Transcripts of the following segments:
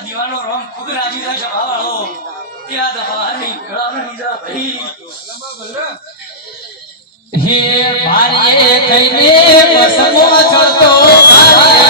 દીવાનો રંગ ખૂબ રાજી થાય છે ભાવાળો ત્યાં દફાની ભેળાની જા ભાઈ હે ભારીએ થઈને બસમો ચડતો ભારીએ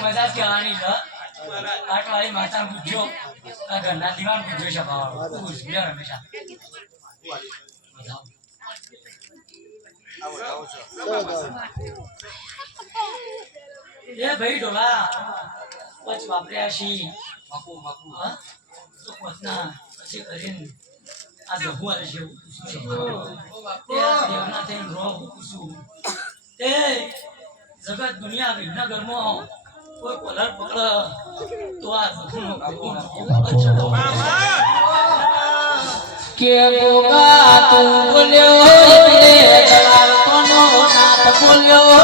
મજા કહેવાની છે આટવાળી માતા પૂછ્યો આ ઘરના દીવાન પૂછ્યો છે ભાવ પૂછ્યો હંમેશા એ ભાઈ ઢોલા પચ વાપર્યા છી મકુ હા તો પચના પછી કરીને આ જગુઆ છે દેવના થઈને રોગ પૂછું એ જગત દુનિયા વિઘ્નગરમાં કોઈ કોલર પકડ તો આ કે ગોગા તું બોલ્યો રે દલાલ કોનો નાથ બોલ્યો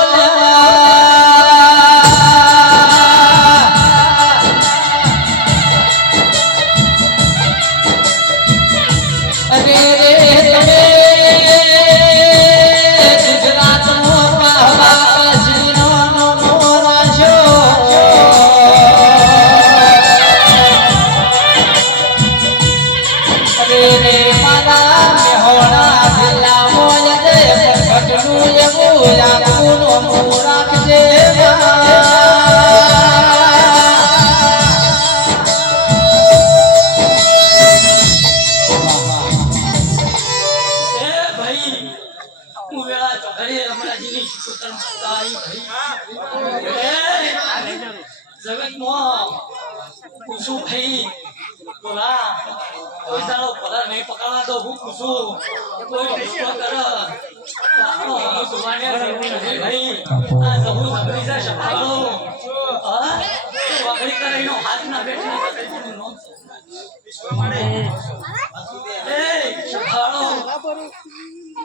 જગત મો પૂછું ભાઈ બોલા કોઈ તારો પગાર નહીં પકડવા તો હું પૂછું કોઈ પૂછો કર આપણો સુવાને ભાઈ આ સહુ સબરી જા શપાળો હા વાગડી કરીને હાથ ના બેઠને કઈ નો એ શપાળો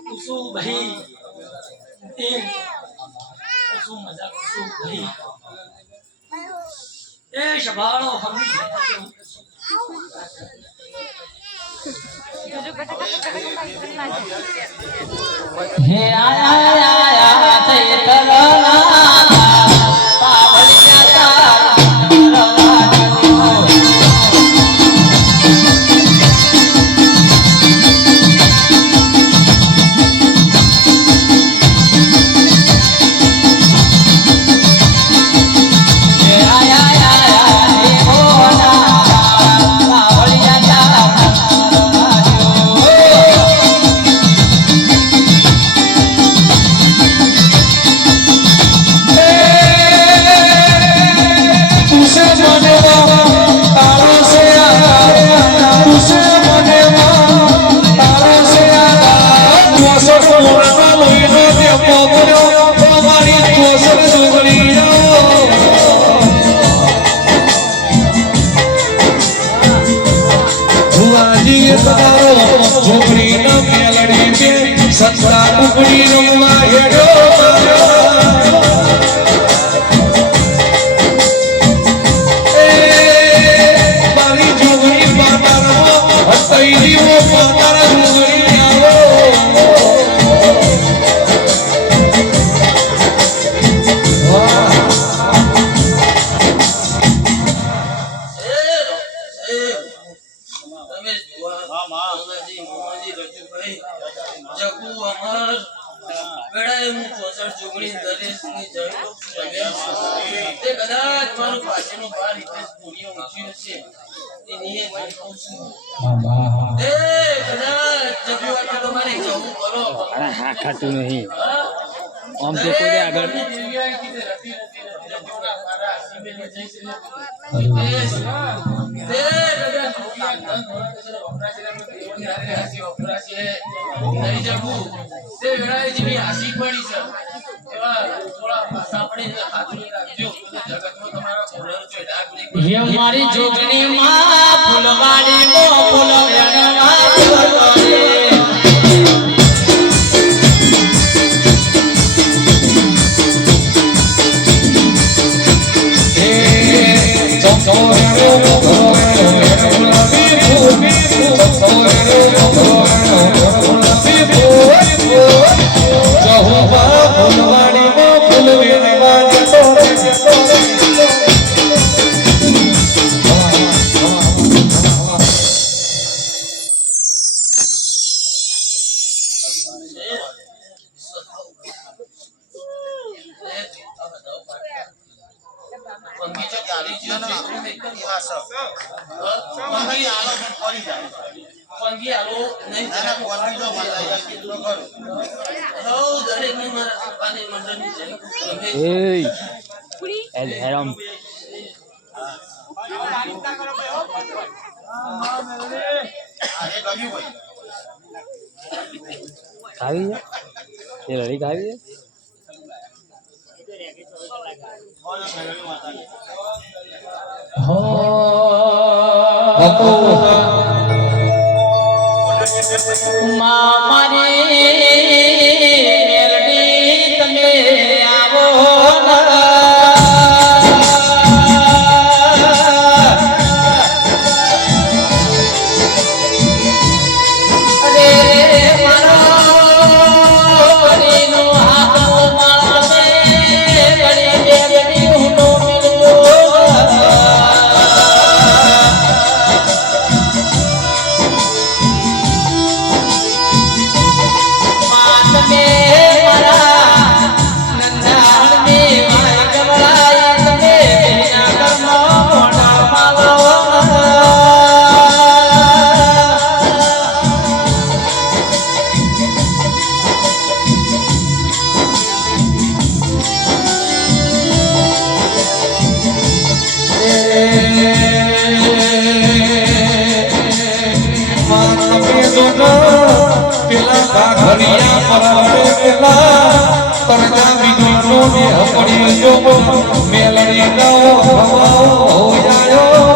પૂછું ભાઈ એ પૂછું મજાક પૂછું ભાઈ એ શપાળો હમી हे आया आया ते तलना पावलिया झोपड़ी न मेलड़ी में सत्ता टुकड़ी रमवा हेडो ए मारी झोपड़ी पातारो हतई जीवो पातारा झोपड़ी आवो હા ખાતું નહીં આમ તો કોઈ આગળ मारी जोगनी मां फुलवाड़ी मो फुलवेणवा હેરામ ખાવી છે એ લડી ખાવી છે મારી મેલડી તમે આવો હરિયા પરવડે પેલા પરજા વિજોનો મે હપડી જો મેલડી નવો હવાઓ હોયાયો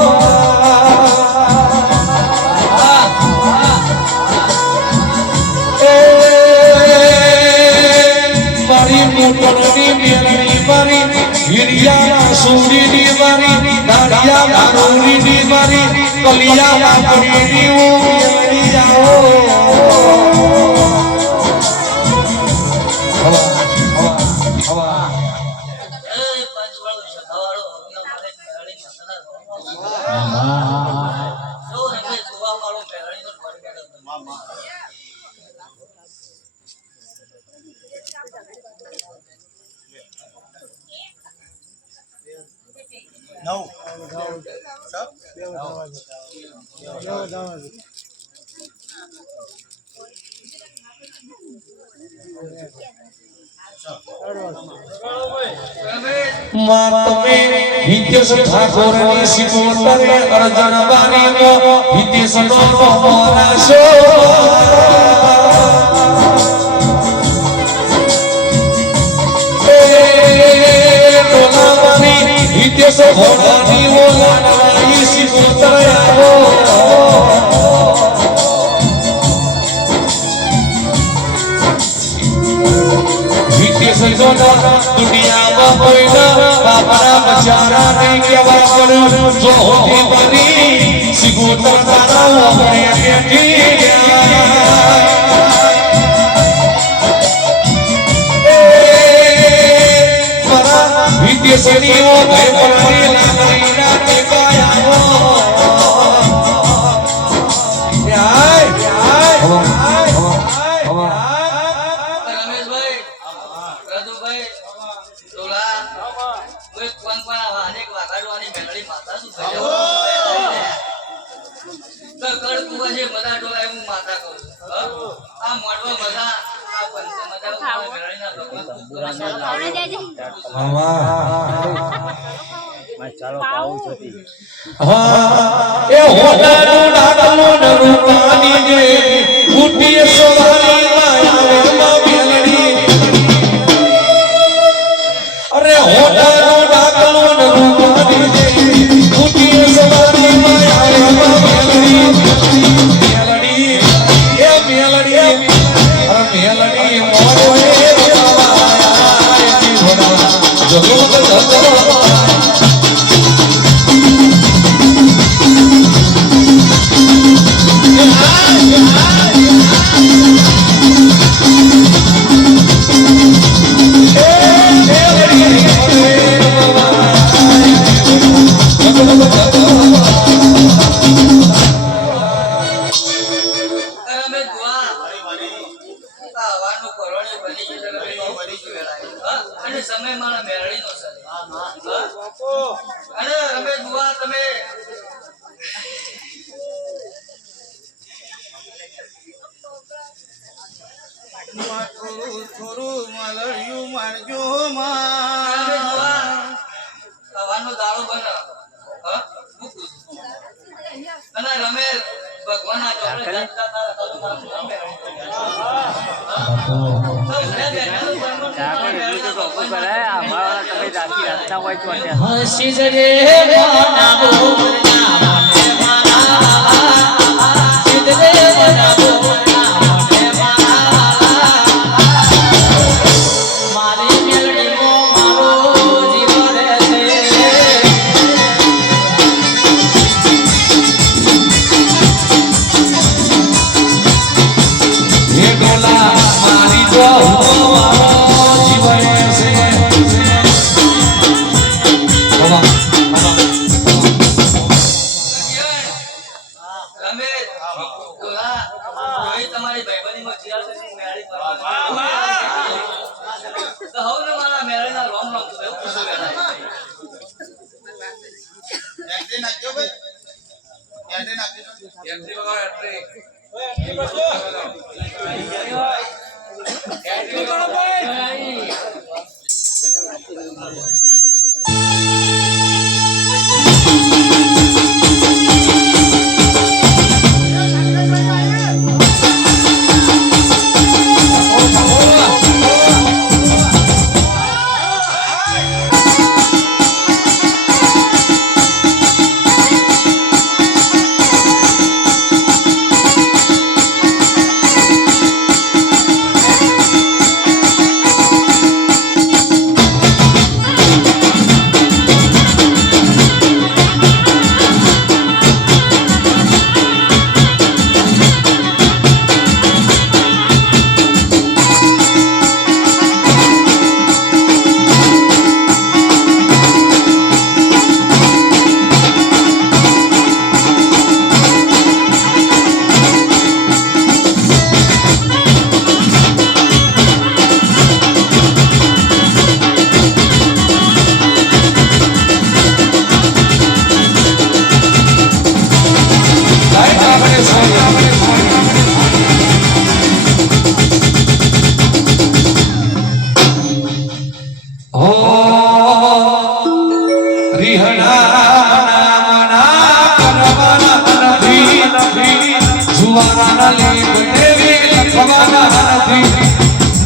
મારી મોટરની મેલડી મારી હિરિયા સુરીની મારી દાડિયા દારૂની મારી કલિયા લાકડીની મેલડી જાઓ તમે હિતેશ ઠાકોરની સિકોતરે અર્જન બારીનો હિતેશ નો મોરાશો હિતેશ ઘોડાની ઓલાની સિકોતરે આવો દુનિયામાં કોઈના બાપરા બચારા નહીં કેવા કરું જો હોતી બની સિગોતર તારા ઓગણે બેઠી ગયા વિદેશીઓ ગઈ પડી લાગણીના ટેકાયા ચાલો આવું છતી એ હોડાનું ડાકલું રૂપાની જે ફૂટી સોવાની માયા મેલડી અરે હોડાનું ડાકલું રૂપાની જે ફૂટી સોવાની માયા મેલડી એ મેલડી અરે મેલડી મોરો એ જગો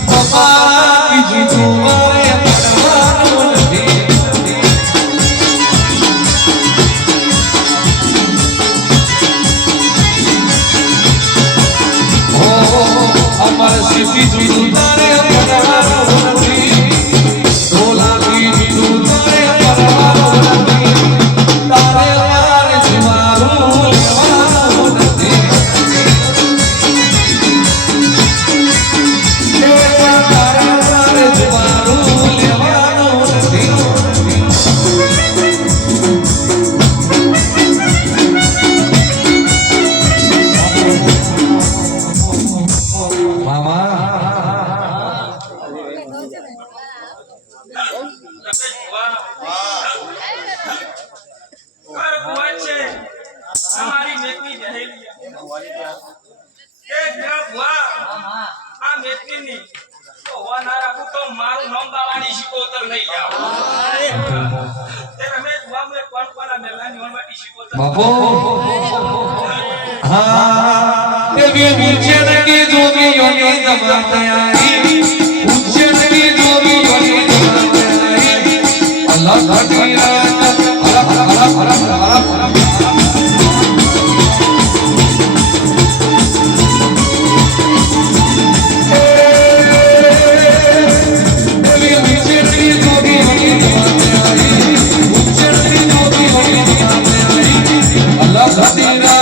તમારા કીધું મારે કરવાનું નથી અમારે સીધી જુદું તારે કરવાનું નથી ઢોલાકી જુદું તારે કરવાનું નથી તારે મારે જીવાનું લેવાનું નથી તારે મારે જીવાનું લેવાનું નથી બાપો હા દેવી ઉજ્જૈન की जोगियों की जमात आई उज्जैन की जोगियों की जमात आई अल्लाह खटीरा देवी उज्जैन की जोगियों की जमात आई उज्जैन की जोगियों की जमात आई अल्लाह खटीरा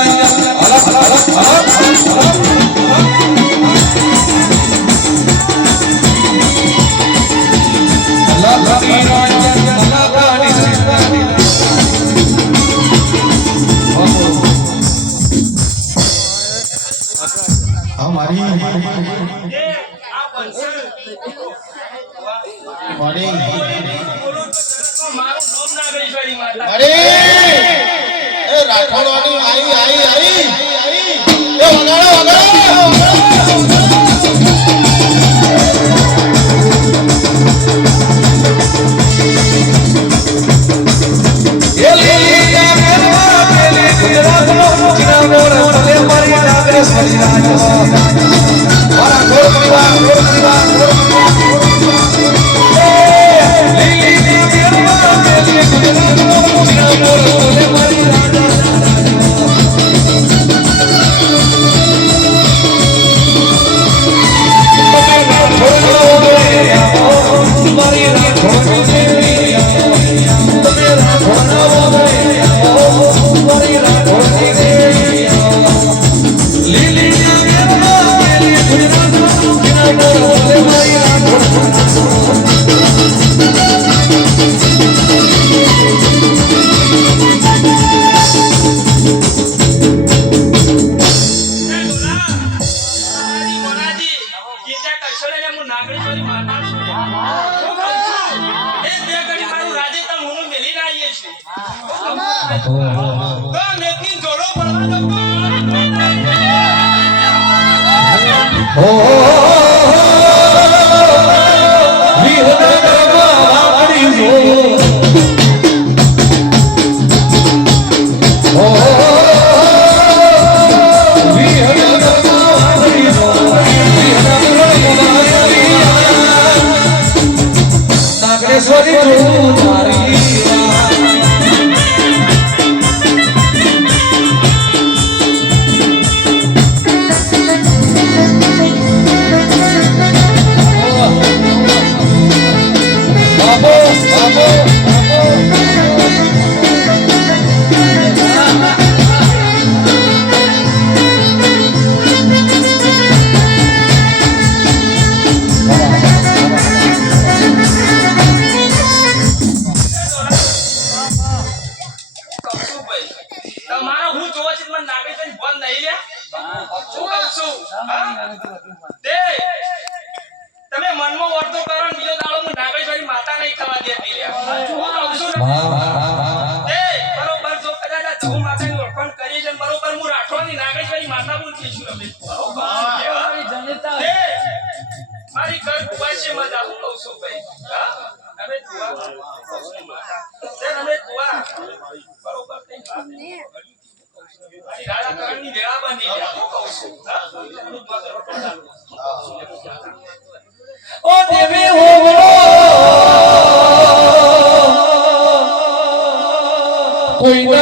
રાજકારણની વેળા બની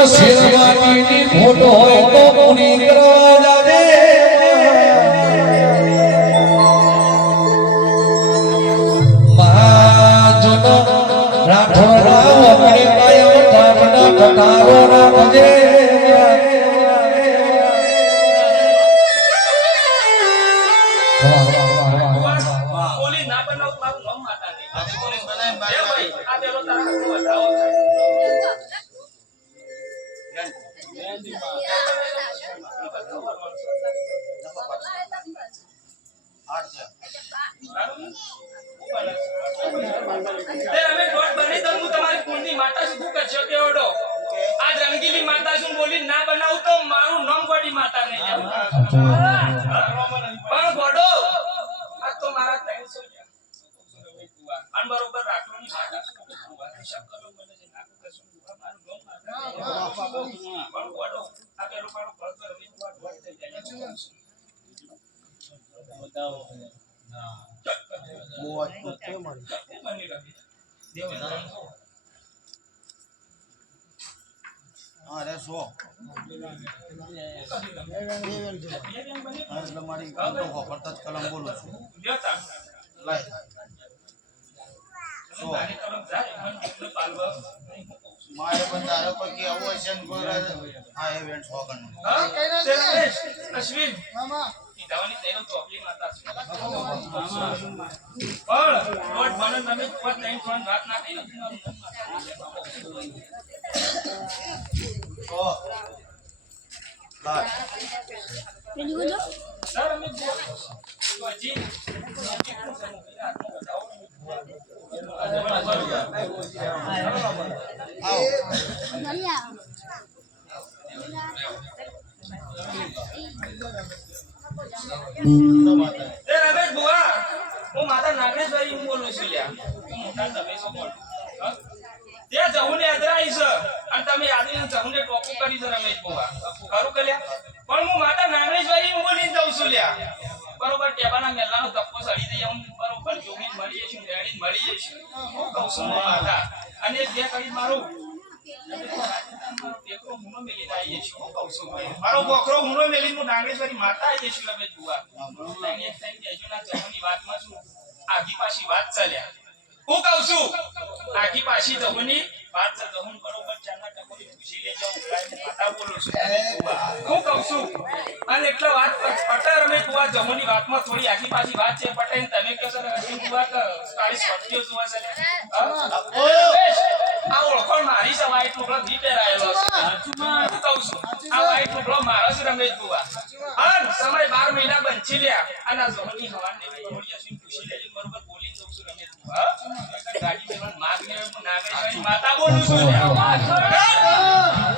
શેરવાટીની ખોટ હોય તો પૂરી કરવા જાજે મહાજનો રાઠોડા વગડે કાયમ ઠામના ઠઠારો રાખજે પોલીસ ના બનાવ મારું નામ માતા નહીં આજે પોલીસ બનાવીને ભાઈ આ પેલો તારા હાથનો વધાવો થાય અમે દોઢ બની તો હું તમારી કુળની માતા શું કરશો કે ઓડો આ રંગીલી માતા શું બોલી ના બનાવું તો મારું નામ ગોડી માતા નહીં પણ ગોડો આ તો મારા 300 અન બરોબર રાખોની માતા શું કરો મને જે નાખું કશું મારું નામ માતા પણ ગોડો આ પેલો મારો ભર કર મે ગોડ થઈ જાય બતાવો ના મોજ તો મારી મને રાખી દેવ અરે સો એટલે મારી વાપરતા જ કલમ બોલું છું લાય સો મારે પણ તારો પકી આવો છે ને કોઈ હા એ વેન્ટ સો કણ અશ્વિન મામા ઈ દવાની તેનો ચોપલી માતા છે પણ રોડ મને તમે પર નહીં ફોન વાત ના કરી સો લાય સર અમે જી આવો રમેશ બુઆ હું માતા નાગેશભાઈ હું બોલું છું લ્યા હું મોટા તમે શું બોલ તે જહુને અદરાઈ છે અને તમે આદમીને જહુને ટોપું કરી છે રમેશ બુઆ ખરું કે લ્યા પણ હું માતા નાગેશભાઈ હું બોલીને જઉં છું લ્યા બરોબર ટેબાના મેલાનો ધક્કો સડી દઈ હું બરોબર જોગી મળી જઈશું રેડી મળી જઈશું હું કહું છું માતા અને જે કરી મારું મારો બોકરો હુનો મેલી હું નાગેશ્વરી માતા આવી જઈશું રમેશ બુઆ એક ટાઈમ કહેજો ના જમની વાતમાં શું આગી પાછી વાત ચાલ્યા હું કહું છું આગી પાછી જમની વાત છે જમન બરોબર ચાના ટકોરી પૂછી લેજો ઉભરાઈને માતા બોલું છું હું કહું છું અને એટલે વાત પટે રમેશ બુઆ જમની વાતમાં થોડી આગી પાછી વાત છે પટે તમે કહો છો રમેશ બુઆ કે તારી સ્પર્ધીઓ જોવા છે આ ઓળખણ મારી છે વાઈટ ટુકડો દી પહેરાયેલો છે હું કહું છું આ વાઈટ ટુકડો મારો છે રમેશ બુઆ અન સમય 12 મહિના બંછી લ્યા અને આ જમની હવાને થોડી અસીમ પૂછી લેજો બરોબર બોલીને જઉં છું રમેશ બુઆ ગાડી મેળવણ માગ ને નાગેશ્વરી માતા બોલું છું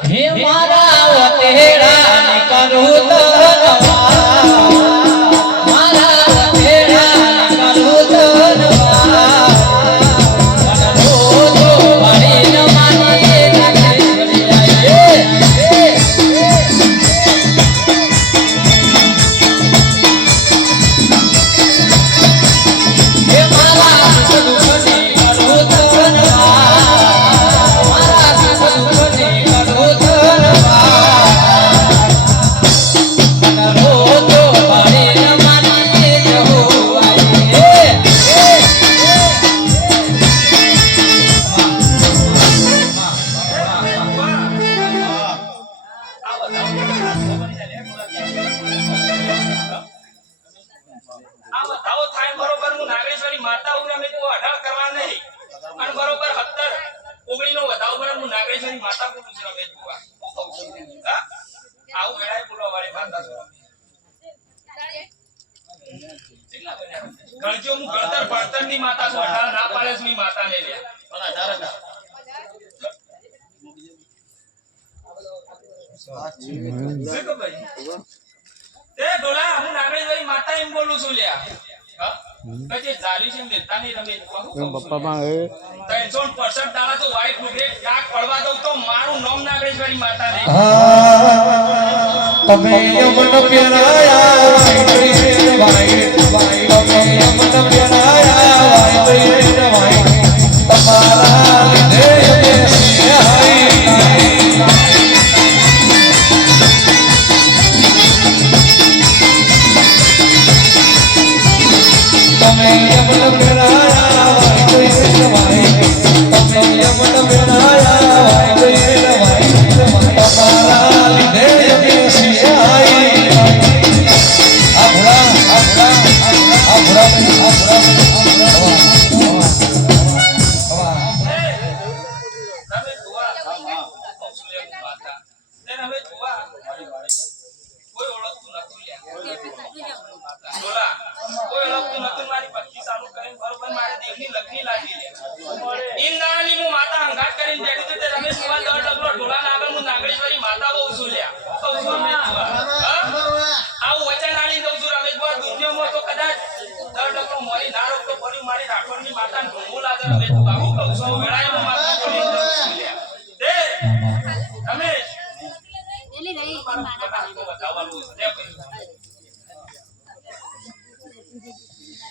હે મારા વતેરા ને કરું ધનવા મારા વતેરા ને કરું ધનવા ગણજો હું ગણતર ભણતર ની માતા છું 18 ના પાડેસ ની માતા ને લ્યા તે ડોલા હું નાગેશભાઈ માતા એમ બોલું છું લ્યા કજે જાલી છે દેતા ની રમે પપ્પા માં 300% દાડા તો વાઈટ ફૂટે ક્યાંક પડવા દઉં તો મારું નામ નાગેશભાઈ માતા ને તમે યમન પ્યારાયા ભાઈ ભાઈ તમે યમન પ્યારાયા ભાઈ ભાઈ તમારા લીધે અમે આઈ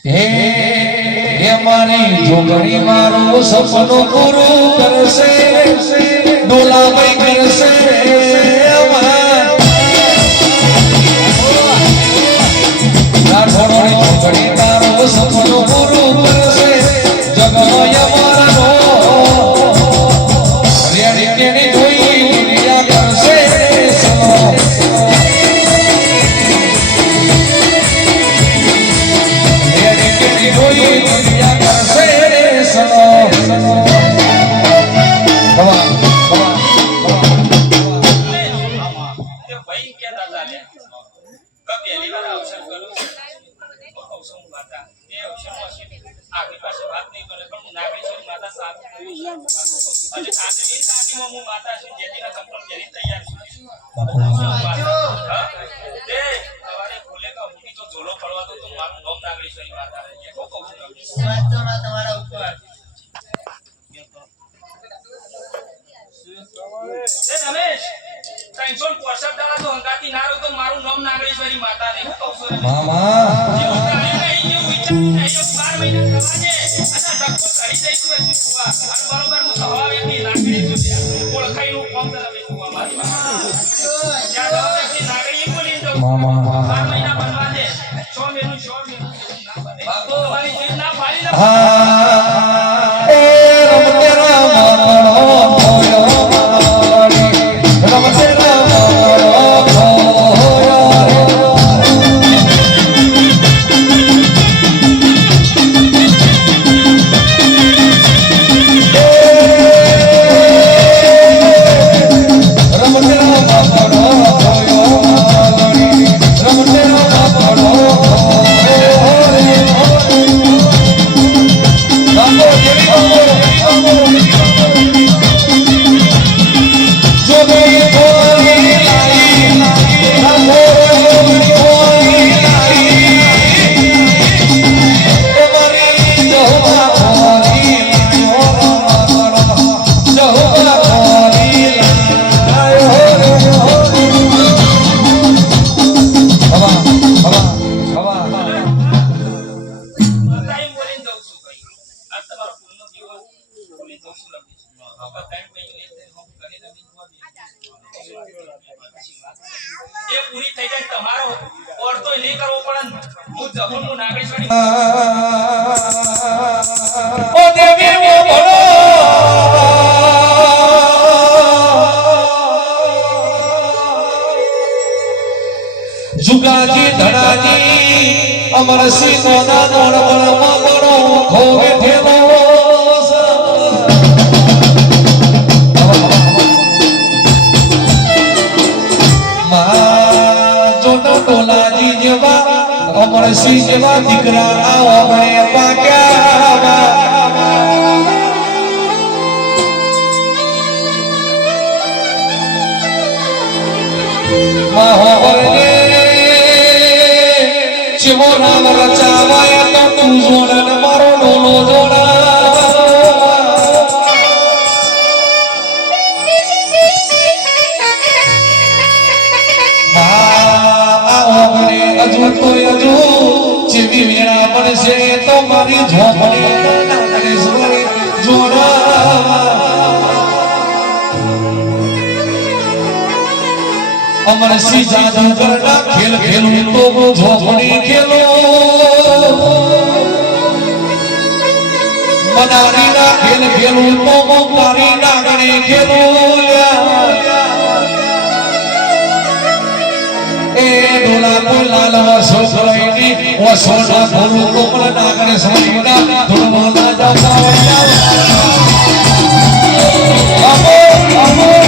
હે મારી જોગણી મારું સપનું પૂરું કરશે ડોલાભાઈ કરશે રાઠોડની જોગણી મારું સપનું પૂરું કરશે જગમય મારો રેડી કેની જોઈ દુનિયા કરશે जुगाजी धड़ाजी अमर सिंह मोना मोड़ बड़ मगरो खोगे थेलो जोना टोलाजी जेवा अमर सिंह जेवा दिकरा आओ बने पाक्या शिवो राम रचावाया तो तू जोड़ा न मारो डोलो जोड़ा आओने अजू तो अजू चिवी मेरा मन से तो मारी झोपड़ी ना करे सोरे जोड़ा अमर सी जादू करना खेल खेलूं तो वो झोपड़ी खेलो ખેલ ખેલું તો તારી નાગણી ખેલું એ ડોલા બોલાલ વસો કરાઈની વસો ના ભરું કોમળ નાગણે સમીના ધોળા જાતા આવો આવો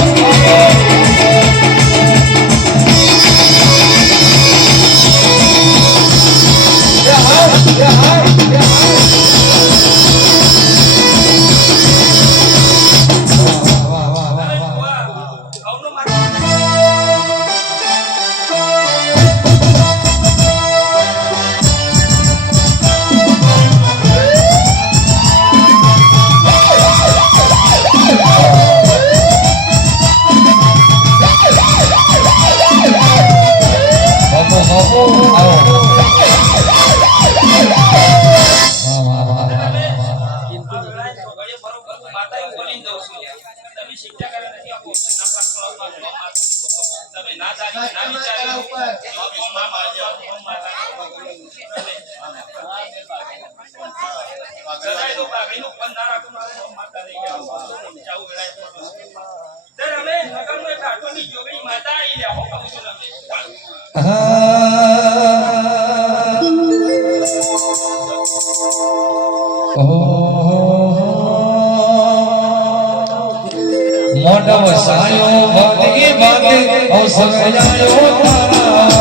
મોઢ વસાયો ભક્તિ ભાગે અવસર જાયો તારા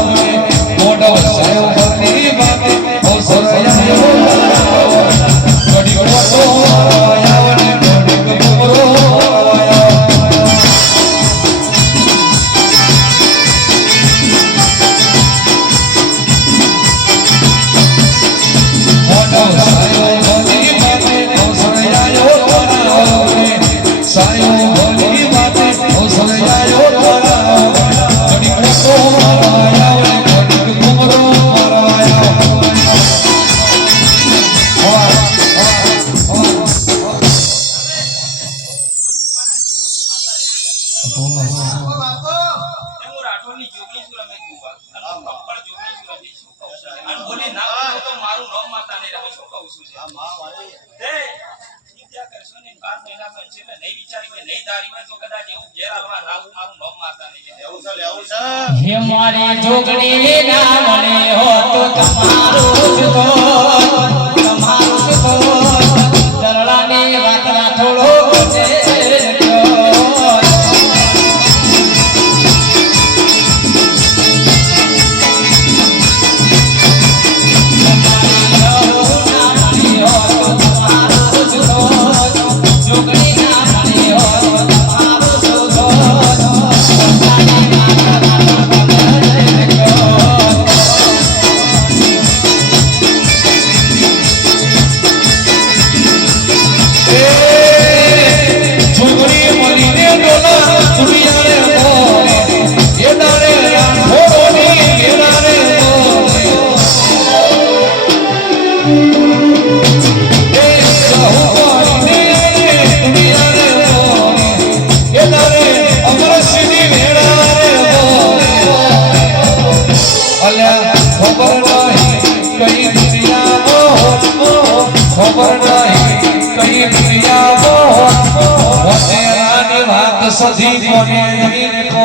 મોઢ વસાયો ભક્તિ ભાગે અવસર જાયો તારા ઘડી ઘડો આયા ને ઘડી ઘડો હે મારી જોગણી ના મળે હો તો તમારું સુખો દરડાની વાત ના થોડો સધી કોને નહીં કો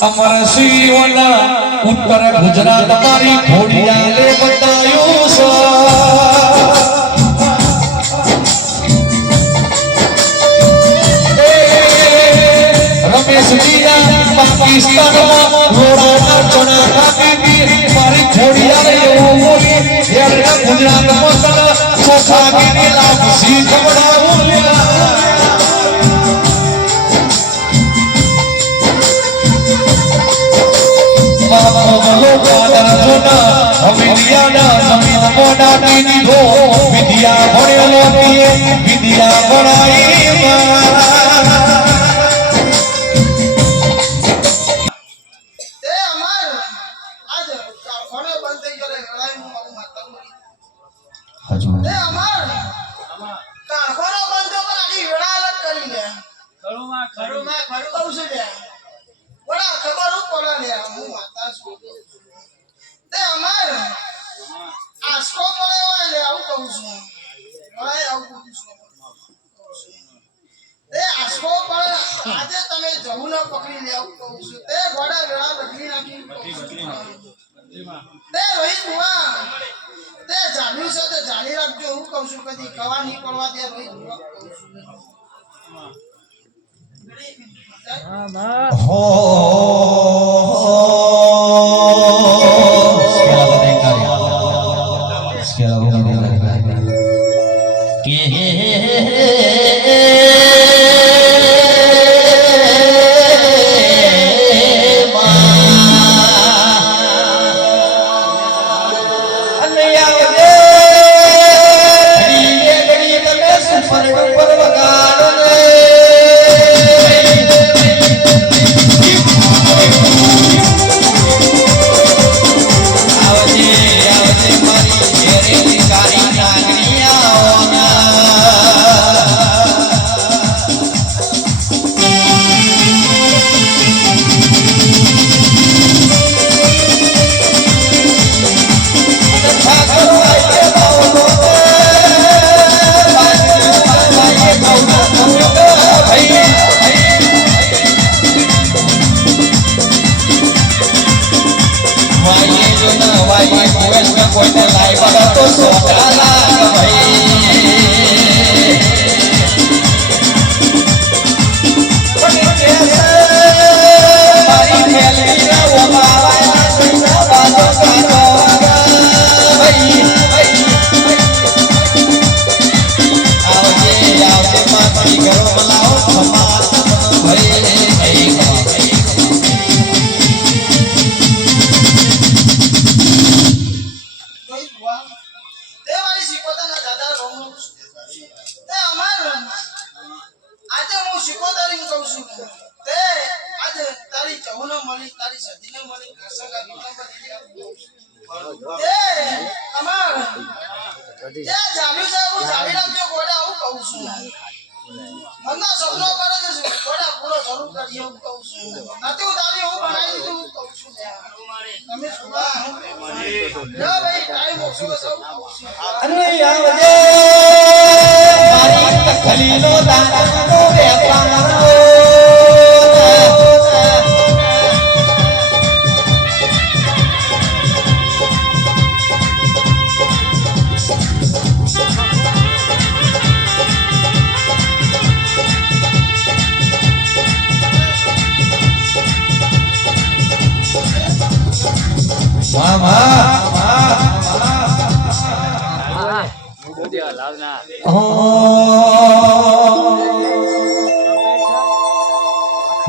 અમર શિવના ઉત્તર ગુજરાત મારી ઘોડિયાલે બતાયું રમેશ જીયા પાકિસ્તાનમાં રોડાના ચણા કાપી મારી ઘોડિયાલે એવું બોલી ગુજરાત મોસલ સોસાગીની લાપસી ખવડાવું વિદ્યા ભણેલો વિદ્યા ગોડા વેળા બદલી નાખી તે રોહિત બુઆ તે જાણ્યું છે તે જાણી રાખજો હું કહું છું કદી કવા નહીં પડવા દે રોહિત બુઆ કહું છું हो કોઈને લાઈવ તો સોટા લાગ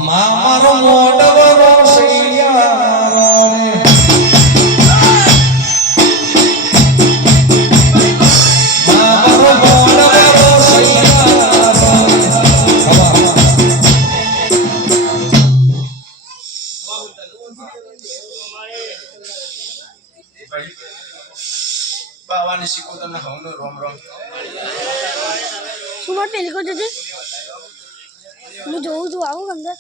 મારો મોડવરો સૈયા મારો મોડવરો સૈયા બાવાને શીખો તમને હવનો રોમ રોમ શું માટે લીધો છે હું જોઉં છું આવું અંદર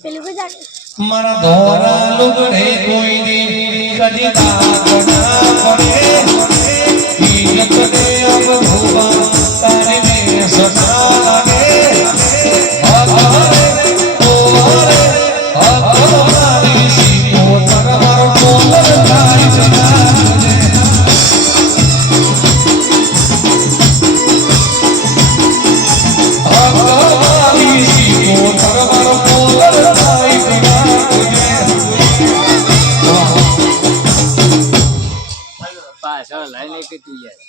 પેલું કોઈ જાગે મારા ધોરા લુગડે કોઈ દી કદી કાગડા પડે ઈનક દે અબ ભુવા તારે મે સતા લાગે મારી સીપો તરવાર કોલર થાય જના પાછળ લઈ લે કે તું યાર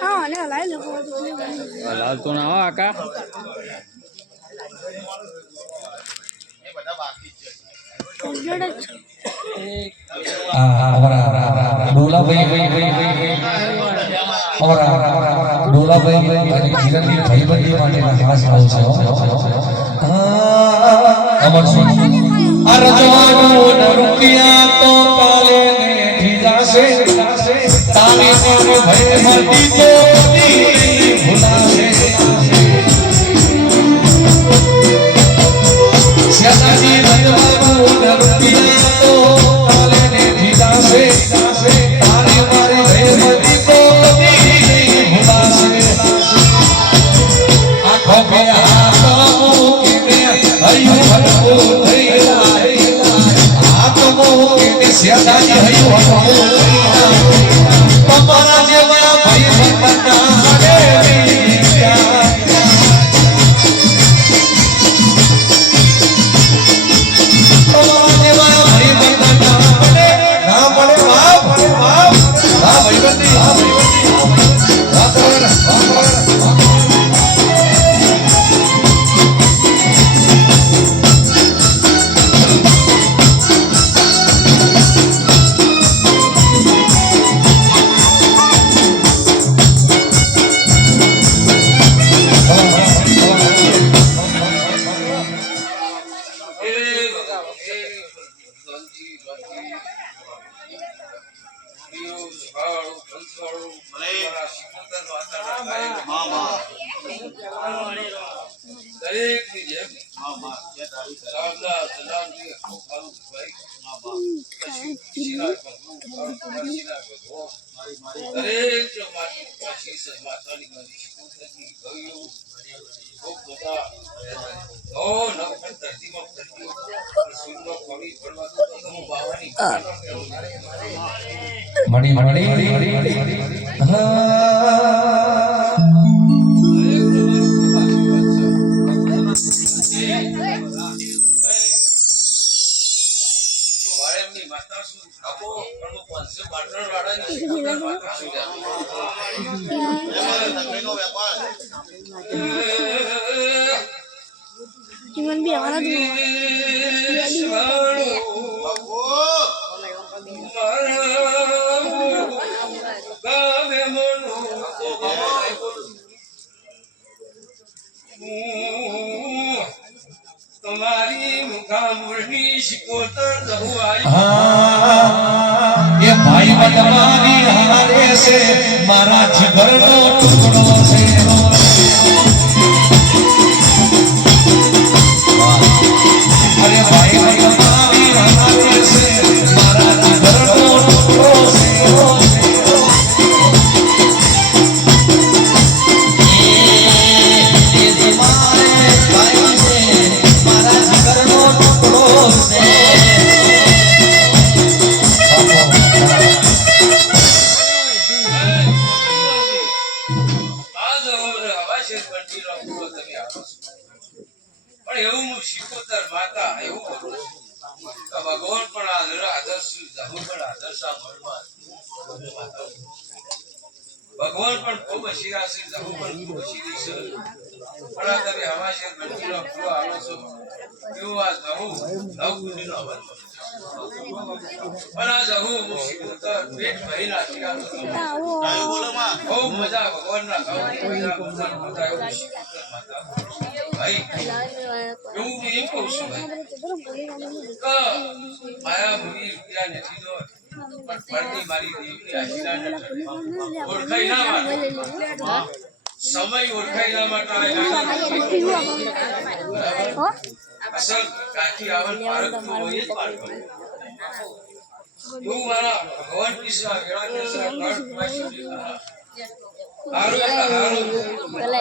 હા ને લાઈ લો લાલ તો ના આવો આકા એ બધા બાકી છે डोला भाई और डोला भाई અને જીરનની ભાઈબંધી માટેના ખાસ ભાવ છે અમર સુન અરજવાનો રૂપિયા તો કાલે ને ભીજાશે તારે તારે ભય મતી તો ભૂલાશે સદા દરેકની જેમ સાવલા સલામથી ખૂબ સારું ભાઈ પછી શિરાજ ભગવાન દરેક માતાની માતાની શિકોતરની ગયું ખૂબ બધા ધરતીમાં ફરતી સૂર્યનો ખોરી પડવા તો હું બાવાની મણી માતા શું આપો પ્રમુખ વંશ પાટણ વાળાની શિકોતર માતા શું જીવન બી આવાના તમારી મુખામુરની શિકોતર જહુઆઈ એ ભાઈ તમારી હારે છે મારા જીવનનો ટુકડો છે અરે ભાઈ તમારી હારે છે મારા જીવનનો ટુકડો છે પણ એવું શિકોતર માતા એવું ભગવાન પણ આદર્શ જહુ પણ આદર્શ ભગવાન પણ ખૂબ શિરાશી જહુ પણ ખૂબ શિરી છે પણ આ તમે હવાશેર બંટીનો ફૂલો આવો છો એવું આ જહુ નવકુંડીનો અવર પણ આ જહુ શિકોતર પેટ ભરી નાખી ખૂબ મજા ભગવાનના મજા એવું શિકોતર માતા ભાઈ એવું એમ કહું છું ભાઈ માયા મુવી રૂપિયા નથી તો પણ પડતી મારી દેવી આશીર્વાદ ઓળખાઈ ના માટે સમય ઓળખાઈ ના માટે અસલ કાકી આવન ભારત હોય જ પાડો તું મારા ભગવાન કૃષ્ણ વેળા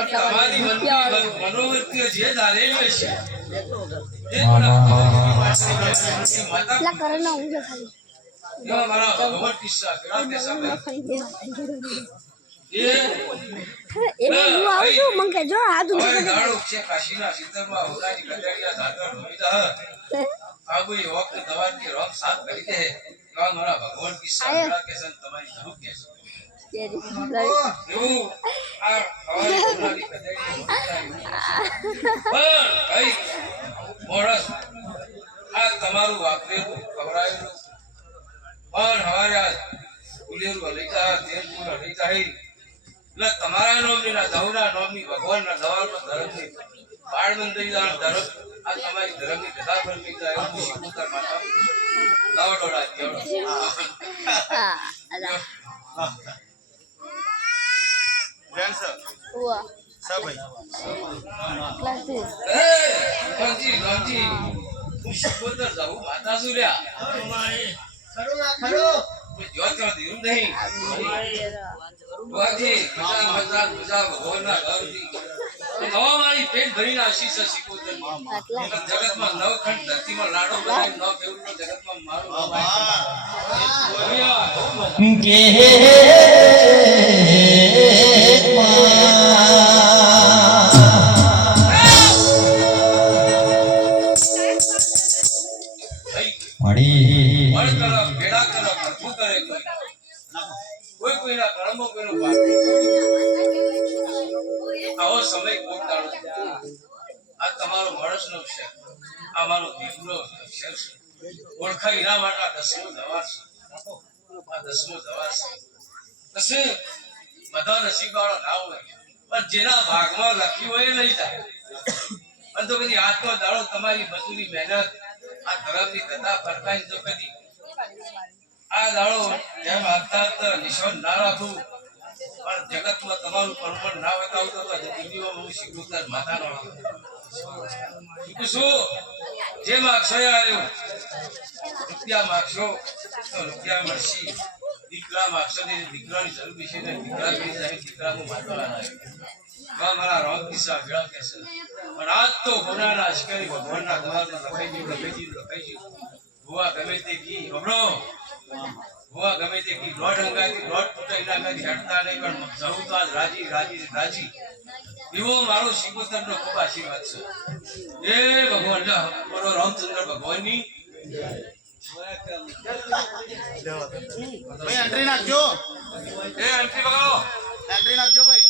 કે તમારી મનોવૃત્તિઓ જે ધારેલી હશે માતા મારા ભગવાન કૃષ્ણ વેળા કે કાશીના શીતળમાં હોદાની કદડિયા ધાગર રોહિતા આબુ વખત દવાથી રોગ સાફ કરી દે મારા ભગવાન કૃષ્ણ વેળા કે તમારી જરૂર કે તમારું વાપરેલું ખવડાયેલું પણ હવારે ગુલેરું લઈતા તેલ લઈતા એટલે તમારા નોમની ના ધવના નોમની ભગવાનના દવાનો ધર્મની બાળબંધી ધર્મ આ તમારી ધર્મની કથા પર લઈતા એવું શીખુતર માતા લાવડોડા કેવડો માતા સુર્યા પેટ ભરીને આશીષ શીખોતર જગતમાં નવખંડ ધરતીમાં લાડો બનાવી ન કેવું જગતમાં મારું કોઈ કોઈના કર્મો કોઈનો આવો સમય કોક દાડો આ તમારો માણસનો છે આ મારો દીકરો છે ઓળખાઈ ના માટે આ 10મો દવા છે આ 10મો દવા છે પછી બધા નસીબવાળા ના હોય પણ જેના ભાગમાં લખ્યું હોય લઈ જાય અને તો કદી આજનો દાડો તમારી મજૂરી મહેનત આ ધરમની ધંધા ફરકાઈ તો કદી આ દાડો જેમ હાથતા નિશાન ના રાખું પણ જગતમાં તમારું પરમણ ના બતાવતો તો જિંદગીમાં હું શીખું માથા નો શું જે માગશો આવ્યો રૂપિયા માગશો તો રૂપિયા મળશે દીકરા માગશો ને દીકરાની જરૂર છે ને દીકરા કઈ જાય દીકરા હું માથો ના મારા રોગ કિસ્સા ભેળા કહેશે પણ આજ તો ભગવાનના અશ્કરી ભગવાનના દ્વારમાં લખાઈ ગયું ભુવા ગમે તે કી હમણો ભુવા ગમે તે કી દોઢ અંગાથી દોઢ ફૂટા ઇલાકાથી હટતા નહીં પણ જવું તો આજ રાજી એવો મારો શિકોતરનો ખૂબ આશીર્વાદ છે એ ભગવાન બોલો રામચંદ્ર ભગવાનની ભાઈ એન્ટ્રી નાખજો એ એન્ટ્રી બગાડો એન્ટ્રી નાખજો ભાઈ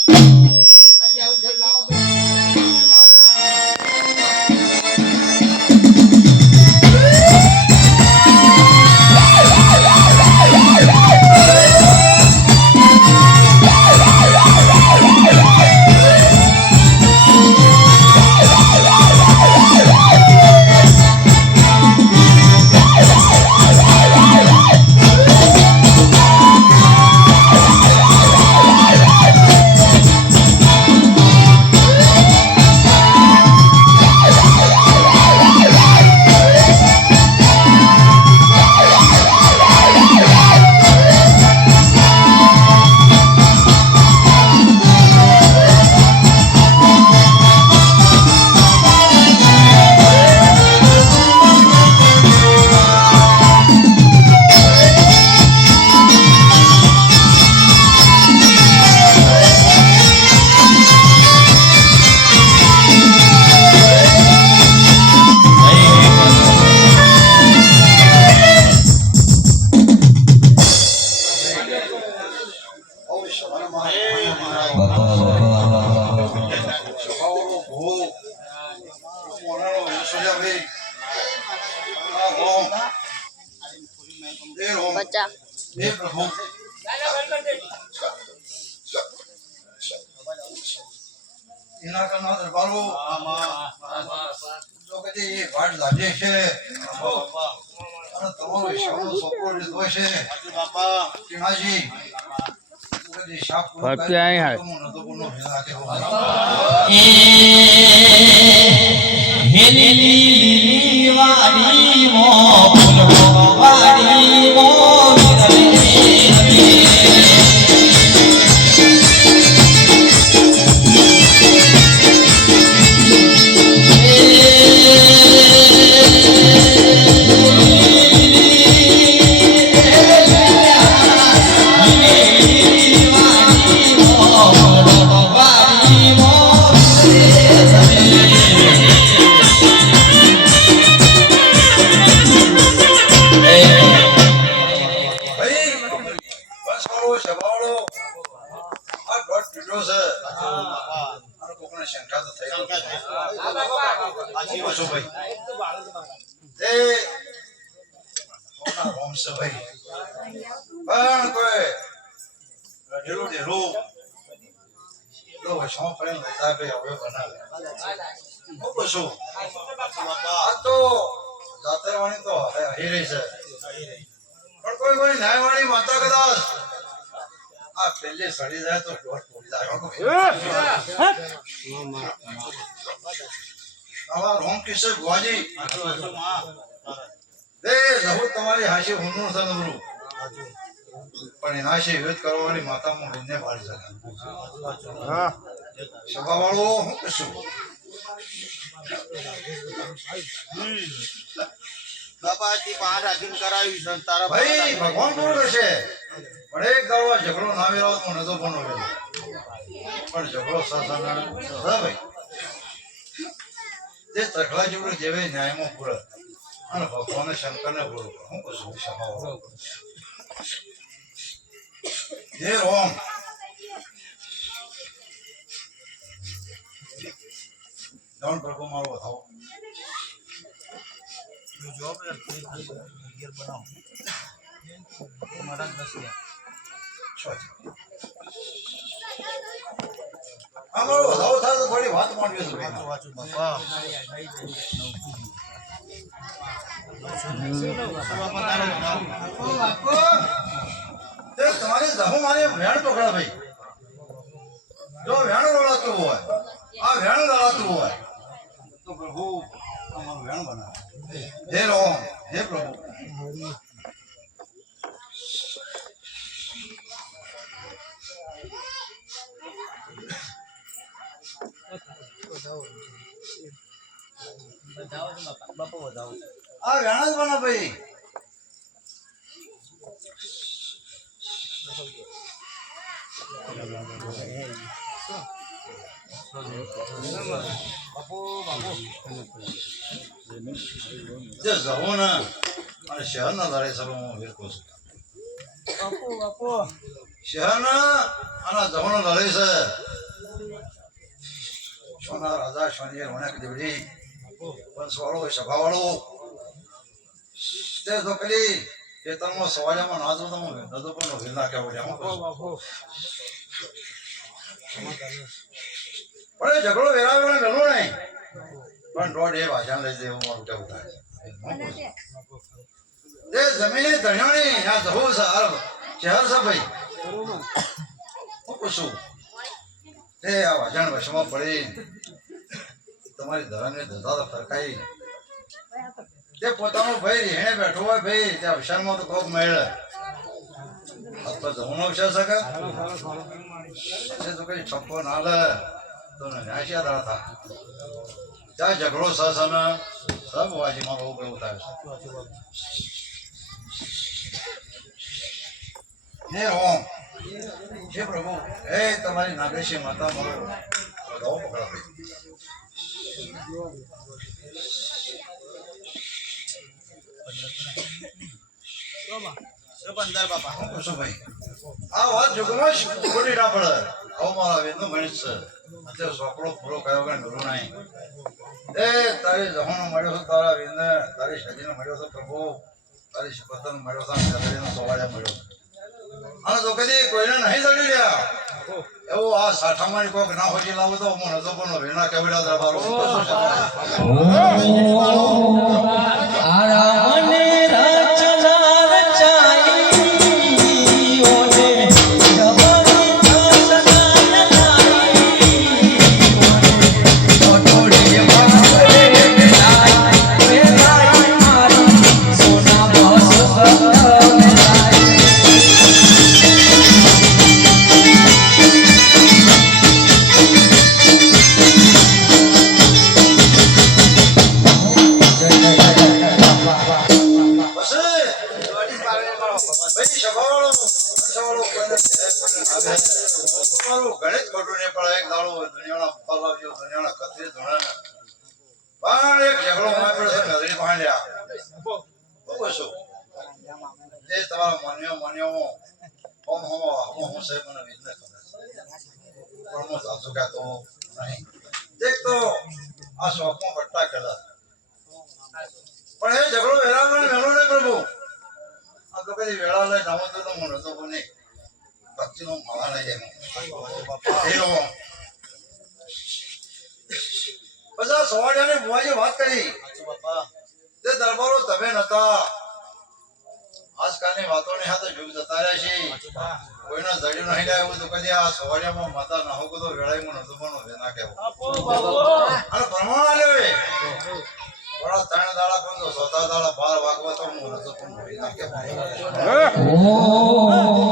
बच्चा એના કરતા દરબારો જો કદી એ વાડ લાગે છે અને તમારો ઈશાનો સોપરો લીધો છે ટીણાજી કદી શાપ લીલી વાડી મો ફૂલો વાડી મો કોઈ ન્યાયવાળી માતા કદાચ આ પેલે સડી જાય તો ડોટ પડી જાય આવા રોમ કિશોર ભુવાજી દે જહુ તમારી હાશી હુનનું સનબરું પણ એના છે વિરોધ કરવાની માતામાં બંને પાડી શકે સભા વાળો હું કશું બાપાજી બહાર રાખીને કરાવી છે તારા ભાઈ ભગવાન કોણ કરશે પણ એક દાડો ઝઘડો ના વેરાવ તો નતો પણ વેરો પણ ઝઘડો સાસા ભાઈ તે તરખલા જેવડે જેવે ન્યાયમાં પૂરે અને ભગવાન શંકરને પૂરું હું કશું સભા જે રોમ ડોન્ટ પ્રભુ મારો થાવ જોબ યાર બનાવો તમારા 10 યાર અમારો વધારો થાય તો થોડી વાત માંડવી છે ભાઈ. બાપુ તે તમારી જહુ મારી વેણ પકડા ભાઈ. જો વેણ વળાતું હોય, આ વેણ લડાતું હોય તો પ્રભુ અમારું વેણ બનાવે. હે રામ, હે પ્રભુ. આ વેણ જ બના ભાઈ. જે જહોના અને શહેરના લડાઈ સભામાં હું વેરકો છું. શહેરના અને જહોનો લડાઈ છે. સોના રાજા સોનીએ વણક દેવડી વંશવાળો સભાવાળો તે તો પેલી ખેતરમાં સવાજામાં નાચો તો હું નતો પણ વેલ નાખ્યા વળ્યા હું કહું. પણ એ ઝઘડો વેરાવેલો ગણો નહીં પણ દોઢ એ ભાષા લઈ જાય એવું મારું કેવું થાય છે. તે જમીની ધણ્યોની આ જહુ છે શહેર છે ભાઈ. હું પૂછું તે આ વાજાણ વશમાં પડી તમારી ધરાને ધંધા ફરકાઈ તે પોતાનો ભાઈ એને બેઠો હોય ભાઈ ત્યાં વિશાળમાં તો કોક મેળ અથવા જમવાનો વિચાર શકે તો કઈ છપ્પો ના લે તો ન્યાસ્યા દાળ થા ત્યાં ઝઘડો સસન સબ વાજીમાં બહુ કેવું થાય હે ઓમ હે પ્રભુ હે તમારી નાગેશી માતા મારો વધાવો પકડા ભાઈ. આ વાત જોગમાં ખોટી ના પડે. આવો મારા વેદનો ગણિત છે. અત્યારે સોકડો પૂરો કયો કઈ ડરો નહીં. એ તારી જહોનો મળ્યો છે તારા વેદને, તારી શરીરનો મળ્યો છે પ્રભુ, તારી પતન મળ્યો છે, શરીરનો સવાળ્યા મળ્યો છે. અને તો કદી કોઈને નહીં ચડી રહ્યા એવું આ સાઠામાં કોઈક ના હોજી લાવો તો હું નતો પણ વેના કેવડા દરબારો આરામને રચના રચાઈ ઓને જબરી રચના રચાઈ ઓટોડી વાસરે લાઈ મારી સોના બસ ગણિત ખોટું નહીં પણ એક દાડો દુનિયાના ફળ આવ્યો દુનિયાના કતરી ધોણા પણ એક ઝઘડો માપડે છે નજરી પાંડ્યા બહુ શું એ તમારા માન્યો ઓમ હું સાહેબ મને બિઝનેસ કરે પણ હું સાચું કહેતો નહીં. એક તો આ શોખમાં પટ્ટા કર્યા પણ એ ઝઘડો વેરાવનો વેલો નહીં પ્રભુ. આ તો કદી વેળા લઈ નામો તો હું નતો નહીં ભક્તિનો માળા લઈ જાય બધા સવાડિયાની બુવાજી વાત કરી તે દરબારો તમે નતા. આજકાલની વાતોની હાથે યુગ જતા રહ્યા છે. કોઈને જડ્યું નહીં લાવ્યું તો કદી આ સવાડિયામાં માતા ના હોગો તો વેળાઈમાં નતો પણ વેના કહેવું અને પ્રમાણ આલ્યો થોડા 3 દાડા પણ તો 7 દાડા 12 વાગવા તો હું નતો પણ વેના કહેવું.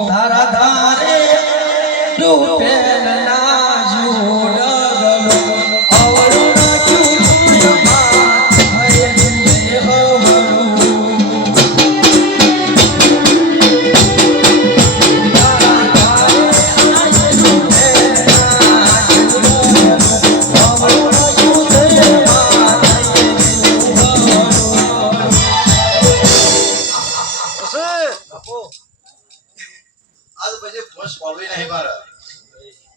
તારા ધારે રૂપેલ ના જોડગલો અવળું નાખ્યું ધૂળમાં હરે દિલે હવળું તારા ધારે રૂપેલ ના જોડગલો અવળું નાખ્યું ધૂળમાં હરે આજ પછી પોસ પાડવી નહીં મારે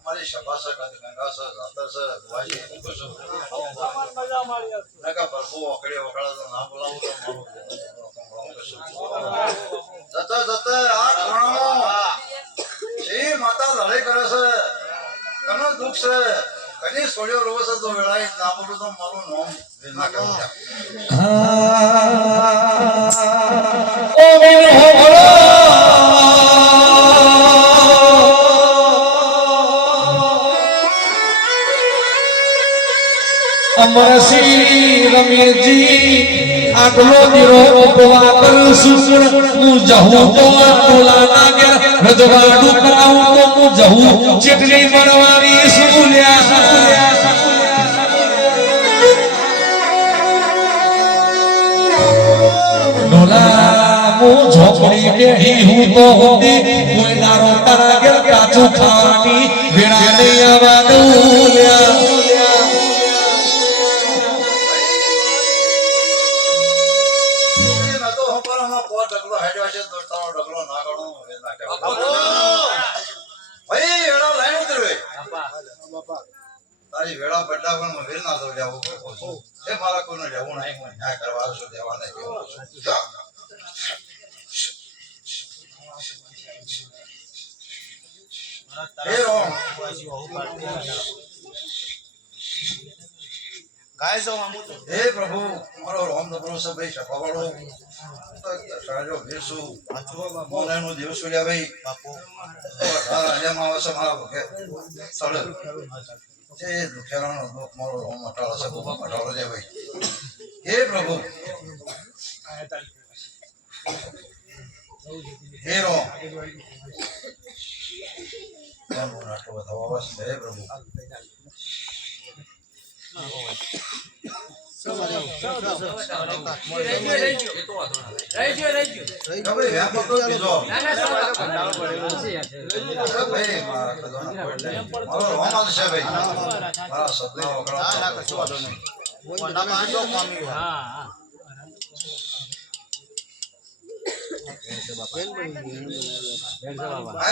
મારી સભા છે ગંગા છે જાતર છે ભુવાજી હું કશું નકા પ્રભુ ઓકડી ઓકડા તો ના બોલાવું તો મારું કશું જતા આ કોણામાં જે માતા લડાઈ કરે છે કનો દુઃખ છે કદી સોળ્યો રોસ હતો વેળાએ ના બોલું તો મારું નામ વેદના કહું છું. ઓ વીર હોભળો અમરસિંહ રમેશજી આટલો દીરો ઉપવા કરું છું હું જહું તો આટલા નાગે રજવાડું કરાવું તો હું જહું ચેટલી મળવાની સુલ્યા હું ઝોપડી બેહી હું તો હોતી કોઈ દારો તારા ઘેર કાચું ખાવાની વેળા નહીં આવવાનું તારી વેળા બદલાવવામાં વેર ના દો જાવું એ મારા કોઈને જવું નહીં હું ન્યાય કરવા આવશો દેવા નહીં હે પ્રભુ મારો રોમ દબરો ભાઈ સફાવાળો સાજો વીરસુ મોલાનો દિવસ સોડ્યા ભાઈ બાપુ એમાં આવશે મારા ભગે સળ જે દુખેરાનો દુઃખ મારો રોમ મટાડો છે બહુ મટાડો છે ભાઈ હે પ્રભુ હે રોમ આટલો બધો અવાજ છે હે પ્રભુ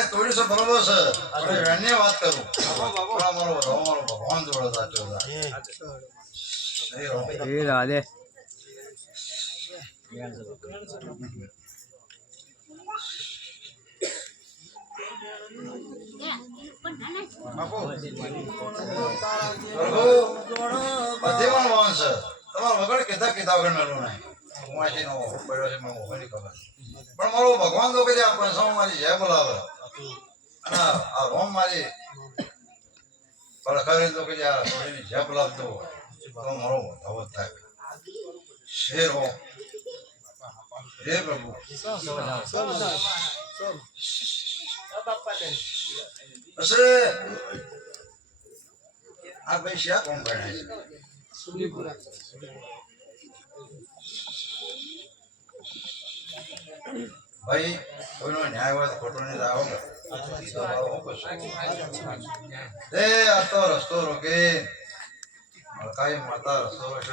થોડી બરોબર છે વાત કરું મારો ભગવાન જોડે સાચો રાધે પણ મારો ભગવાન તો કઈ આપણે મારી જય બોલાવે અને આ રોમ મારી પડખરે તો કઈ આ જય બોલાવતો હોય તો મારો વધાવો થાય શેર હો હે પ્રભુ આ ભાઈ શા કોણ ગણાય છે ભાઈ કોઈનો ન્યાય હોય તો ખોટો નહીં આવો એ આ તો રસ્તો રોકે કાંઈ માતા રસ્તો રોકે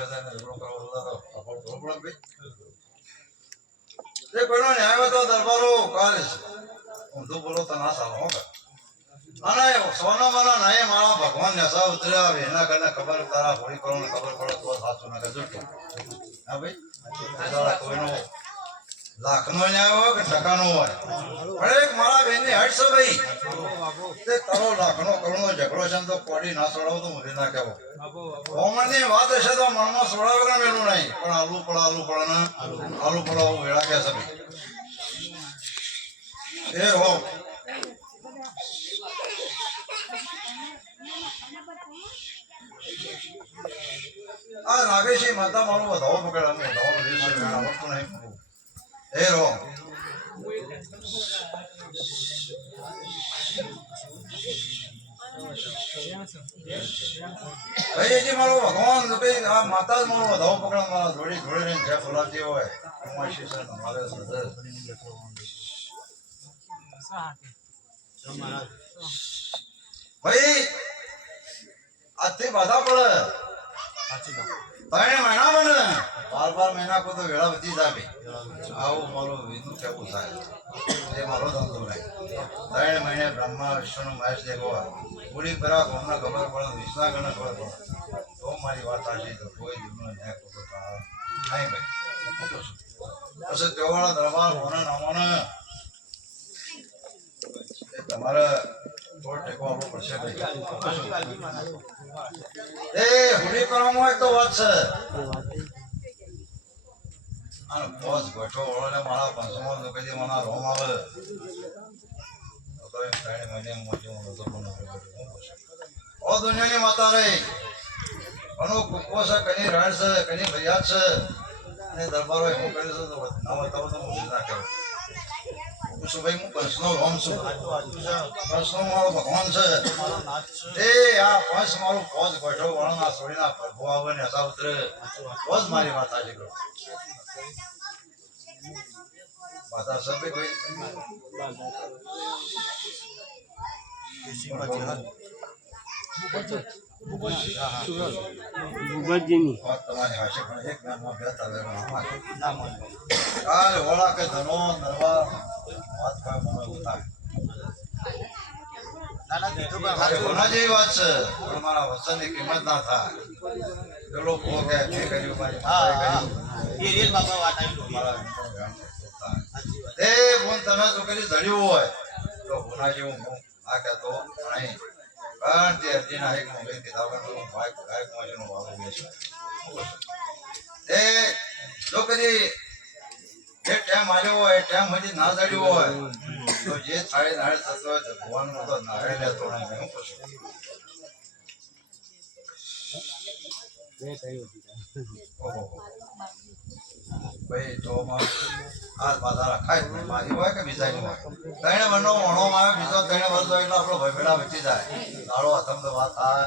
કોઈનો ન્યાય હોય તો દરબારો કાલે ઊંધું બોલો તો ના સારો અને સોના મારા નાય મારા ભગવાન નશા ઉતર્યા આવે એના કરને ખબર તારા હોળી કરવાનું ખબર પડે તો સાચું ના જુઠું હા ભાઈ કોઈનો લાખનો ન્યાય હોય કે ટકાનો હોય પણ એક મારા બેનની હાઈટ છે ભાઈ તે તારો લાખનો કરોડનો ઝઘડો છે તો કોડી ના સોડાવો તો મને ના કહેવો હોમની વાત હશે તો મનમાં સોડા વગર મેળવું નહીં પણ આલુ પડે ને આલુ પડાવું વેળા કે છે ભાઈ એ હો આ નાગેશી માતા મારું વધાવો પકડ અમે વધાવો આવડતું નહીં એ હો ભાઈ મારો ભગવાન આ માતા જ મારો વધાવો પકડ મારા થોડી થોડી જે બોલાતી હોય તમારે ભાઈ આજથી બાધા પડે 3 મહિના બને 12 મહિના કો તો વેળા વધી જાય આવું મારું વિધું કેવું થાય એ મારો ધંધો નહીં 3 મહિને બ્રહ્મા વિષ્ણુ મહેશ દેખો પૂરી પરાક અમને ખબર પડે વિષ્ણા ગણે ખબર પડે તો મારી વાત સાચી તો કોઈ જીવનો ન્યાય ખોટો નહીં ભાઈ પછી તેવાળા દરબાર મને નમોને તમારે થોડો ટેકો આપવો પડશે ભાઈ. એ હુડી કરવામાં હોય તો વાત છે. અને બોસ ગોઠો વળોને મારા પંચમો તો કદી મને રોમ આવે તો એમ 3 મહિને મોજું નતો બનાવ્યો. ઓ દુનિયાની માતા રે અનો કુકો છે, કની રાડ છે, કની ફરિયાદ છે, અને દરબારો એવું કરે છે તો ના બતાવો તો હું ના કહેવાય. હું છું ભાઈ, હું કંસનો રોમ છું. કંસનો મારો ભગવાન છે. એ આ પંચ મારું પોજ ગોઠો વળના છોડીના પ્રભુ આવે ને હસા ઉતરે પોજ મારી વાત આજે કરો. માતા સભે કોઈ ભૂપતજીની તમારી હાશે પણ એક નામમાં બે તારે કાલ વળા કે ધનો નરવા વાત કા મને ઉતાર. અરે કોના જેવી વાત છે પણ મારા વચનની કિંમત ના થાય. પેલો ભો કે મેં કર્યું મારી માતાએ કર્યું. મારા એ બોન તમે તો કરી ધડ્યું હોય તો ગુના જેવું હું આ કહેતો નહીં. કારણ કે અર્જુના એક મોબાઈલ કિતાબ ગાયક મોજનો વાળો બેસે. એ જો કદી જે ટાઈમ આવ્યો હોય ટાઈમ હજી ના ધડ્યું હોય તો જે થાળી નાળ થતો હોય તો ભગવાનનો તો નાળે લેતો નહીં. હું પૂછું ભાઈ તો આ બાધા રખાય જ મારી હોય કે બીજાની હોય. 3 વર્ષનો વણો આવે બીજો 3 વર્ષ હોય એટલે આપણો ભયભેડા વચ્ચી જાય. તાળો હથમ તો વાત થાય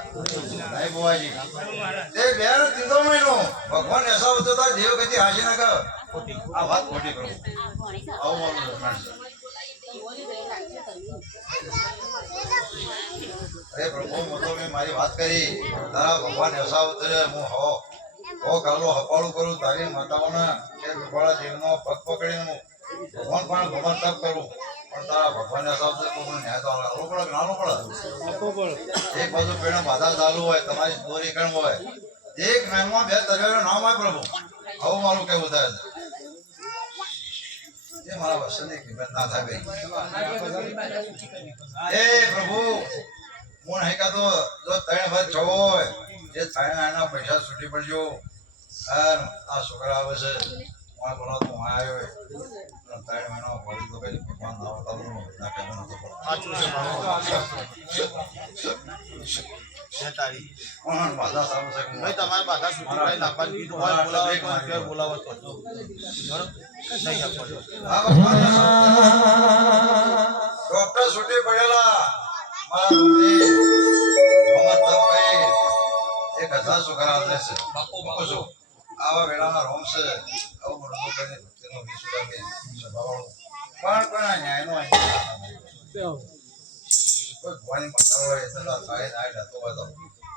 નહીં બુવાજી. તે 2 ને 3 મહિનો ભગવાન એસા હોતો હતા દેવ ગતિ હાજી ના કર આ વાત ખોટી કરું. આવું મારું લખાણ છે. અરે પ્રભુ હું તો મેં મારી વાત કરી તારા ભગવાન એસા ઉતરે હું હો કાલો હપાળું કરું તારી માતાઓના એ રૂપાળા દેવનો પગ પકડીને હું ભગવાન પણ ભગવાન તપ કરું પણ તારા ભગવાન એસા ઉતરે તો મને ન્યાય તો આવવો પડે કે ના આવવો પડે. એક બાજુ પેડે બાધા ચાલુ હોય તમારી દોરી કણ હોય એક નામમાં 2 તરવેરો નામ હોય પ્રભુ. આવું મારું કેવું થાય છે. એ મારા વસનની કિંમત ના થાય ભાઈ. એ પ્રભુ હું નહીં કહેતો જો 3 વર્ષ છો હોય જે થાય એના પૈસા છૂટી પડજો. આ છોકરા આવે છે મારા બોલા તો આવ્યો 3 મહિનો ભરી તો કઈ ભગવાન ના આવતા ના કહેવા નતો પડતો. બાધા સારું છે તમારે બાધા છૂટી કરી નાખવાની કીધું હોય બોલાવો તો નહીં આપવાનું. ડોક્ટર છૂટી પડેલા મારા દુઃખી મોહમ્મદ તપભાઈ 1000 છોકરા આવે છે. બાપુ છો આવા વેળામાં રોમ છે આવું બધું કરીને ભક્તિનો વિશુદ્ધ કે સ્વભાવવાળું પણ કોના ન્યાયનો કોઈ ભવાની માતા હોય એટલે થાય ના લેતો હોય તો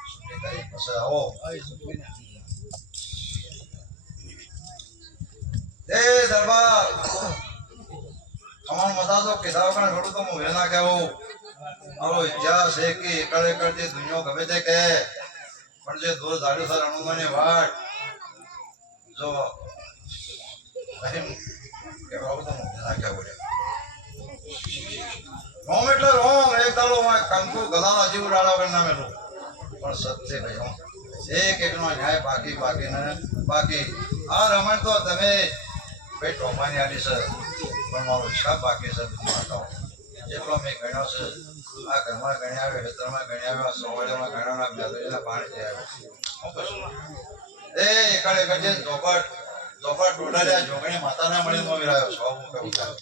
છૂટી કરી પછી આવો. એ દરબાર તમારું મજા તો કીધા વગર થોડું તો હું વેના કહેવું. મારો ઇતિહાસ એક કે એકડે કરતી દુનિયા ગમે તે કહે પણ જે દૂર ધાડ્યું સર હનુમાનની વાટ જો કેવા તો હું વેના કહેવું. રોમ એટલે રોમ એક દાડો કંકુ ગલાના જીવ ડાળા વગર ના મેલું પણ સત્ય ભાઈ એક એકનો ન્યાય બાકી આ રમણ તો તમે ભાઈ ટોમાની આલી છે પણ મારો હિસાબ બાકી છે બધી માતાઓ જેટલો મેં ગણ્યો છે. આ ઘરમાં ગણ્યા આવ્યો ખેતરમાં ગણ્યા આવ્યો સોવાળીમાં ગણ્યા મેલોડીના પાણી જે આવ્યો શું કશું એ એકાડે કરજે ચોપટ ટોટાલ્યા જોગણી માતાના મળી નો વિરાયો છો હું કહું છું.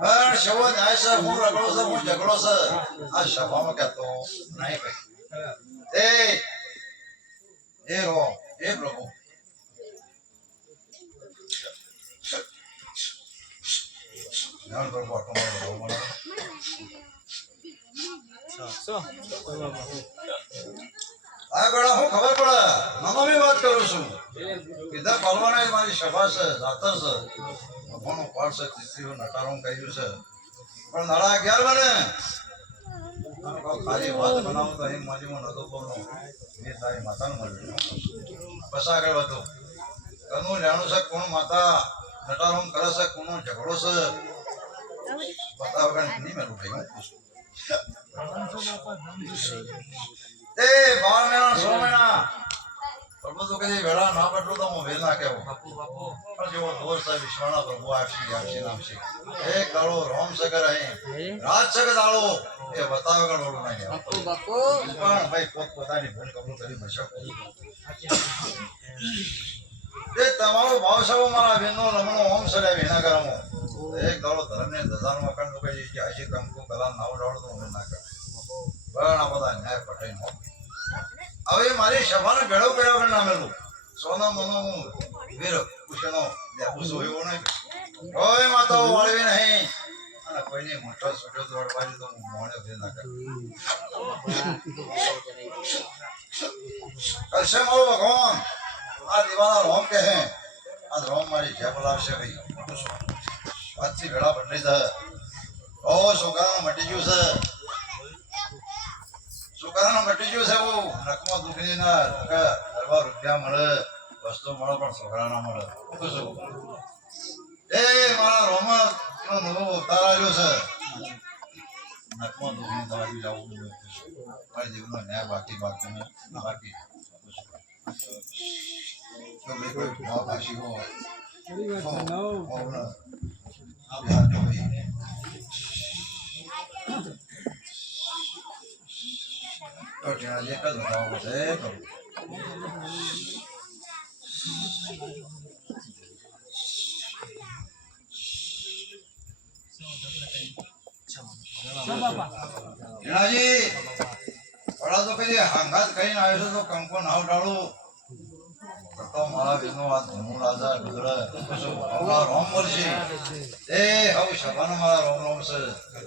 પણ શવો ન્યાય છે હું રગડો છે હું ઝઘડો છે આ સભામાં કહેતો નહીં ભાઈ. એ રો એ પ્રભુ ધ્યાન પ્રભુ આટલો મને આગળ હું ખબર પડે નાની વાત કરું છું. કીધા પાલવાના મારી સભા છે જાતર છે ભગવાનનું પાઠ છે તીસરીઓ નકારું કર્યું છે પણ નાળા 11 બને ખાલી વાત બનાવું તો અહીં માજીમાં નતો બોલનો એ તારી માતાનું મળ્યું. બસ આગળ વધુ કનું જાણું છે કોણ માતા નટારોમ કરે છે કોનો ઝઘડો છે બતાવ વગર નહીં મેલું ભાઈ. હું પૂછું એ 12 મહિના 16 મહિના પ્રભુ તો કદી વેળા ના બદલો તો હું વેલ ના કહેવો પણ જેવો દોસ્ત છે વિશ્વના પ્રભુ આપશે નામ છે એક દાડો રોમ સગર અહીં રાજ સગર દાડો એ બતાવે કે બોલું નહીં પણ ભાઈ પોતાની ભૂલ કબૂલ કરી બચો એ તમારો ભાવ સવો મારા બેનનો લમણો ઓમ સડે વિના કરમો એક દાડો ધર્મને દજાનો કણ તો કઈ કે આજે કંકુ કલા નાવ ડાળો તો ના કર પણ આ બધા ન્યાય પટાઈ નો હવે મારી સભાને ભેળો કર્યો કે ના મેલું સોના મનો હું વીર કુશનો દેખું સોયો નહીં કોઈ માતાઓ વાળવી નહીં અને કોઈને મોટો છોટો દોડવાની તો હું મોણે ભેલ ના કર કરશે મારો ભગવાન આ દીવાના રોમ કે હે આ રોમ મારી જે બોલાવશે ભાઈ આજથી ભેળા બદલી જાય ઓ છોકરાનો મટી ગયું છે છોકરાનો મટી ગયું છે બહુ નકમાં દુખી ના ઘરમાં રૂપિયા મળે વસ્તુ મળે પણ છોકરા ના મળે એ મારા રોમ નવો અવતાર આવ્યો છે નકમાં દુખી દવાઈ જવું મારી જીવનો ન્યાય બાકી તો મેં કોઈ ભાવ ભાષી હો તો કઈ હંગાત કહીને આવ્યો છે તો કંકો નાવ ડાળું તો મારા બેનો આ ધૂળ રાજા ડુગર રોમ બોલશે એ હવે સભાનો મારા રોમ રોમ છે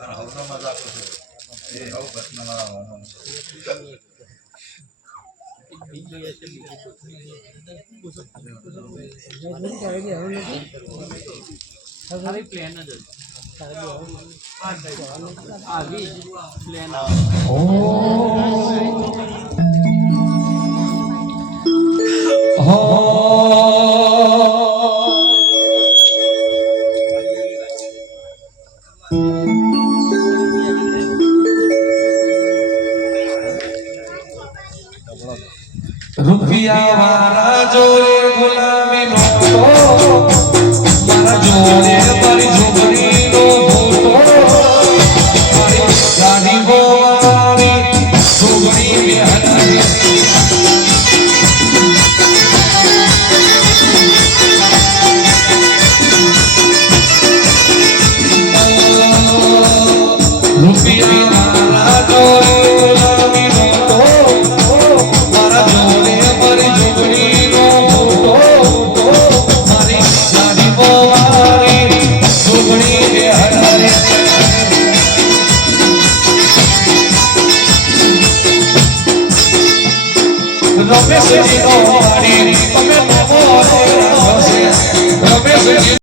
અને હવનો મજા આપું છું એ હવે બચનો મારા રોમ રોમ છે રૂપિયા મારા જોડે ગુલામી નો મારા જોડે મારી છોકરી નો મારી ગાડી મારી છોકરી બેહાડી રૂપિયા મારા જોડે ગુલામી નો રમેશજી નો મારી તમે તો બોલે રમેશજી